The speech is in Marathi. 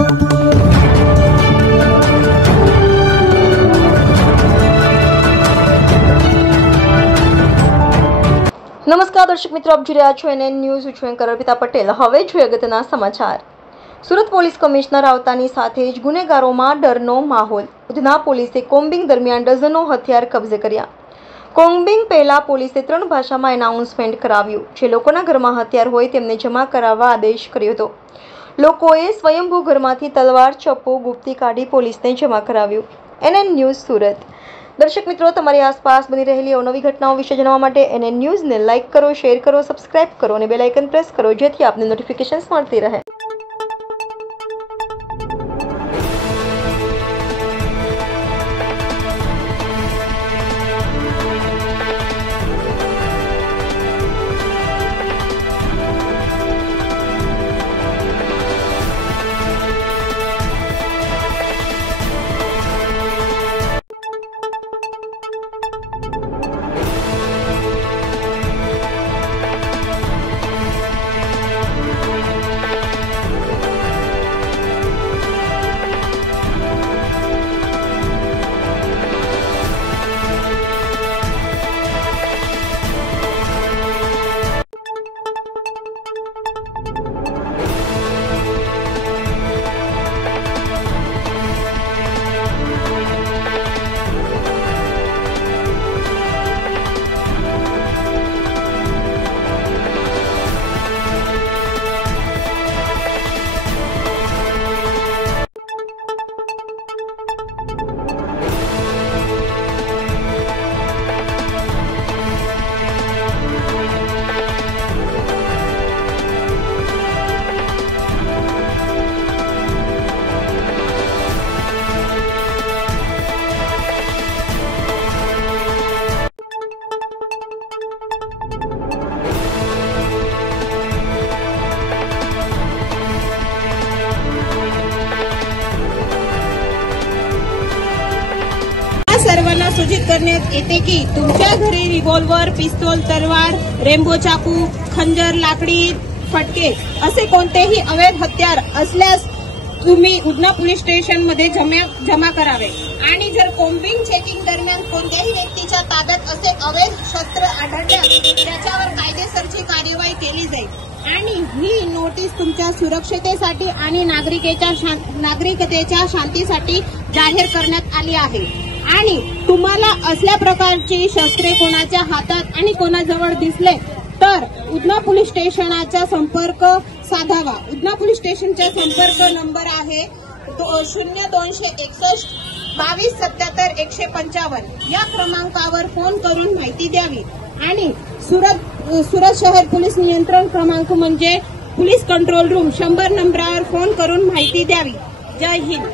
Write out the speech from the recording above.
નમસ્કાર દર્શક મિત્રો, આપ જોઈ રહ્યા છો NN ન્યૂઝ. હું છું એન્કર અર્પિતા પટેલ. હવે જોઈએ અગત્યના સમાચાર. સુરત પોલીસ કમિશનર આવતાની સાથે જ ગુનેગારોમાં ડરનો માહોલ. ઉધના પોલીસે કોમ્બિંગ દરમિયાન ડઝનો હથિયાર કબજે કર્યા. કોમ્બિંગ પહેલા પોલીસે 3 ભાષામાં એનાઉન્સમેન્ટ કરાવ્યું. જે લોકોના ઘરમાં હથિયાર હોય તેમને જમા કરાવવા આદેશ કર્યો હતો. લોકોએ સ્વયંભૂ ઘરમાંથી તલવાર, ચપ્પુ, ગુપ્તી કાઢી પોલીસને જમા કરાવ્યું. NN news Surat. દર્શક મિત્રો, તમારી આસપાસ બની રહેલી અવનવી ઘટનાઓ વિશે જાણવા માટે NN ન્યૂઝને લાઇક કરો, શેર કરો, સબસ્ક્રાઇબ કરો અને બેલ આઇકન પ્રેસ કરો, જેથી આપને નોટિફિકેશન્સ મળતી રહે. सर्वांना सूचित करण्यात येते की तुमच्या घरी रिव्हॉल्वर, पिस्तूल, तलवार, रेम्बो चाकू, खंजर, लाकडी फटके असे कोणतेही अवैध हत्यार असल्यास तुम्ही उधना पोलीस स्टेशनमध्ये जमा करावे. आणि जर कोम्बिंग चेकिंग दरम्यान कोणत्याही व्यक्तीच्या ताब्यात असे अवैध शस्त्र आढळल्यास त्याच्यावर कायदेशीर कार्यवाही केली जाईल. आणि ही नोटीस तुमच्या सुरक्षितेसाठी आणि नागरिकतेच्या शांतीसाठी जाहीर करण्यात आली आहे. आणि तुम्हाला असल्या प्रकारची शस्त्रे कोणाच्या हातात आणि कोणाजवळ दिसले तर उधना पोलीस स्टेशनचा संपर्क साधावा. उधना पोलीस स्टेशनचा संपर्क नंबर आहे 0261 22 77 155. या क्रमांकावर फोन करून माहिती द्यावी. आणि सुरत शहर पोलीस नियंत्रण क्रमांक म्हणजे पोलीस कंट्रोल रूम 100 नंबरावर फोन करून माहिती द्यावी. जय हिंद.